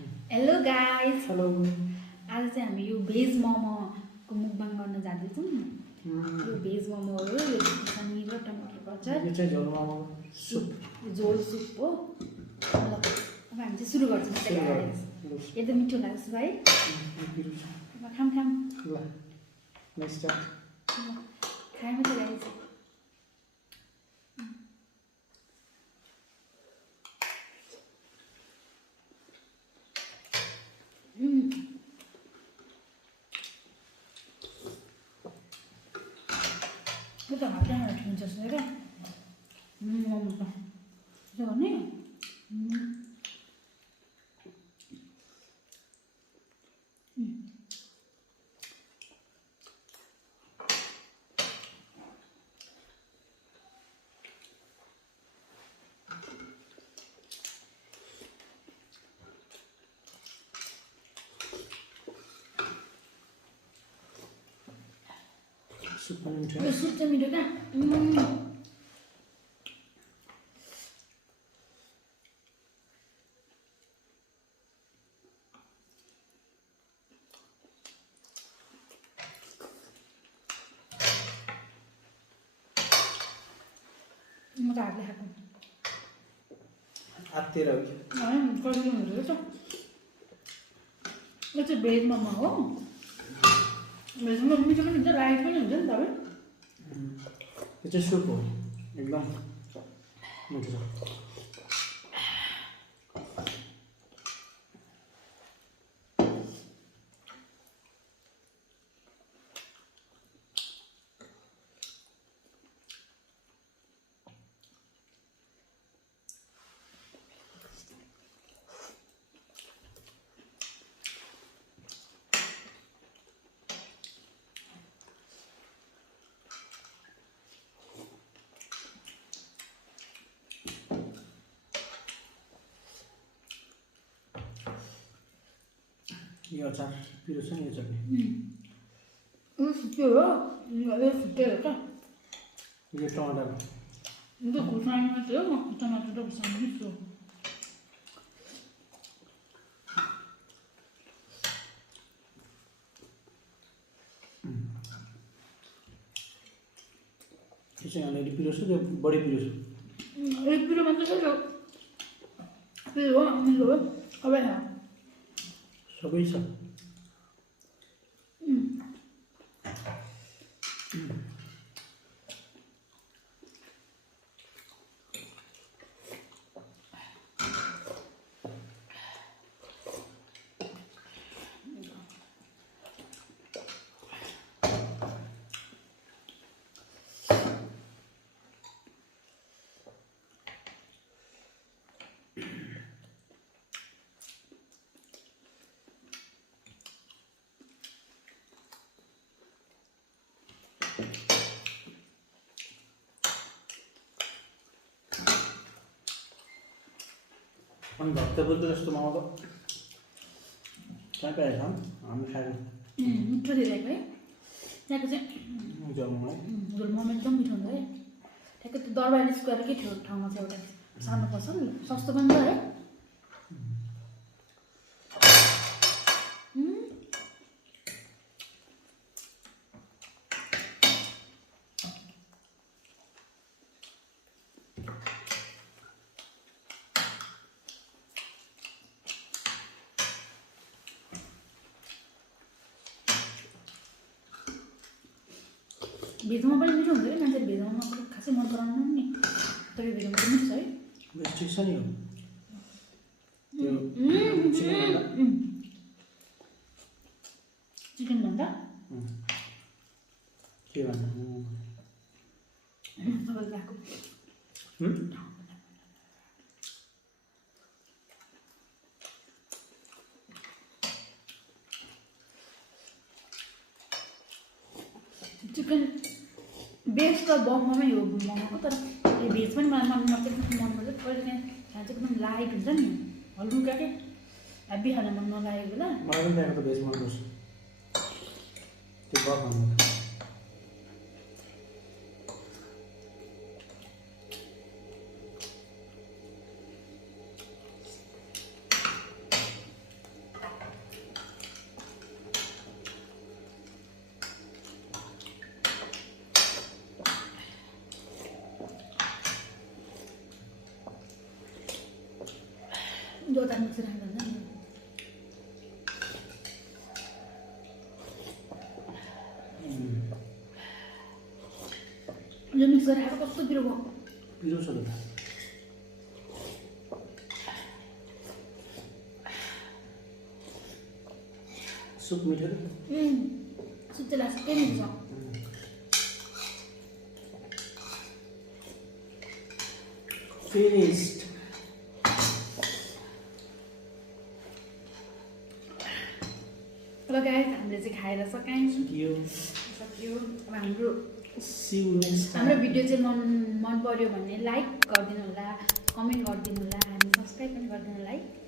Hello guys, hello. आज चाहिँ हामी यो भेज मोमोको मुकबाङ गर्न जाँदैछौँ। यो भेज मोमो हो, यो पनिर र टमाटरको अचार। यो चाहिँ झोल मोमो सुप, झोल सुप हो। ल अब हामी चाहिँ सुरु गर्छौँ। एकदम मिठो लाग्छ भाइ। खाम खाम ल नेक्स्ट खाए मात्रै गाइस। यो त हातै हुन्छ जस्तो क्या मोमो त के गर्ने। सुप पनि मिठो। यो सुप चाहिँ मिठो क्या। म त हातले खाएको आत्तिर हो कि कहिले हुँदो रहेछ। यो चाहिँ भेज मोमो हो। भेज मोमो मिठो पनि हुन्छ, राइस पनि हुन्छ नि तपाईँ। यो चाहिँ सुप हो, एकदम मिठो छ। यो अचार पिरो छ नि, यो चटनी। यो सुक्यो हो, यो सुक्यो हो क्या। यो टमाटर यो त खुर्सानी मात्रै हो, टमाटर र खुर्सानी मिक्स हो। यो चाहिँ अलिअलि पिरो छ, यो बढी पिरो छ। एक पिरो मात्रै छ यो। पिरो हो, अमिलो हो। अब सबै छ। अनि भक्तपुरको जस्तो मोमो त कहाँ पाएछ हामीले खाएको। मिठो दिइरहेको है त्यहाँको चाहिँ झोल मोमो। झोल मोमो एकदम मिठो हुन्छ है। ठ्याक्कै त्यो दरबारी स्क्वायरकै ठाउँमा चाहिँ एउटा सानो पसल, सस्तो पनि छ है। भेजमा पनि मिठो हुन्छ कि, मान्छेले भेजमा खासै मन पराउनु नि, तर यो भेजमा पनि मिठो छ है। बेस्ट ठिक छ नि हो। त्यो चिकन भन्दा के भन्नु अब गएको चिकन बेस्ट त बममै हो मोमोको, तर यो भेज पनि मलाई एकदम मनपर्छ। कहिले काहीँ खाना चाहिँ एकदम लाइट हुन्छ नि, हल्का के हेभी खाना मन नलागेको बेला। मलाई पनि त्यहाँको त भेज मनपर्छ, त्यो बफ भन्नु। त मिक्सर राख्दैन नि यो मिक्सर राखेर कस्तो पिरो भयो पिरो छ त सुप मिठो सुप चाहिँ लाग्छ के मिठो छ finished ल गाइस हामीले चाहिँ खाएर सकियो सक्यो अब हाम्रो see you next time हाम्रो भिडियो चाहिँ मन पर्यो भने लाइक गरिदिनु होला कमेन्ट गरिदिनु होला हामी सब्स्क्राइब पनि गरिदिनु होला है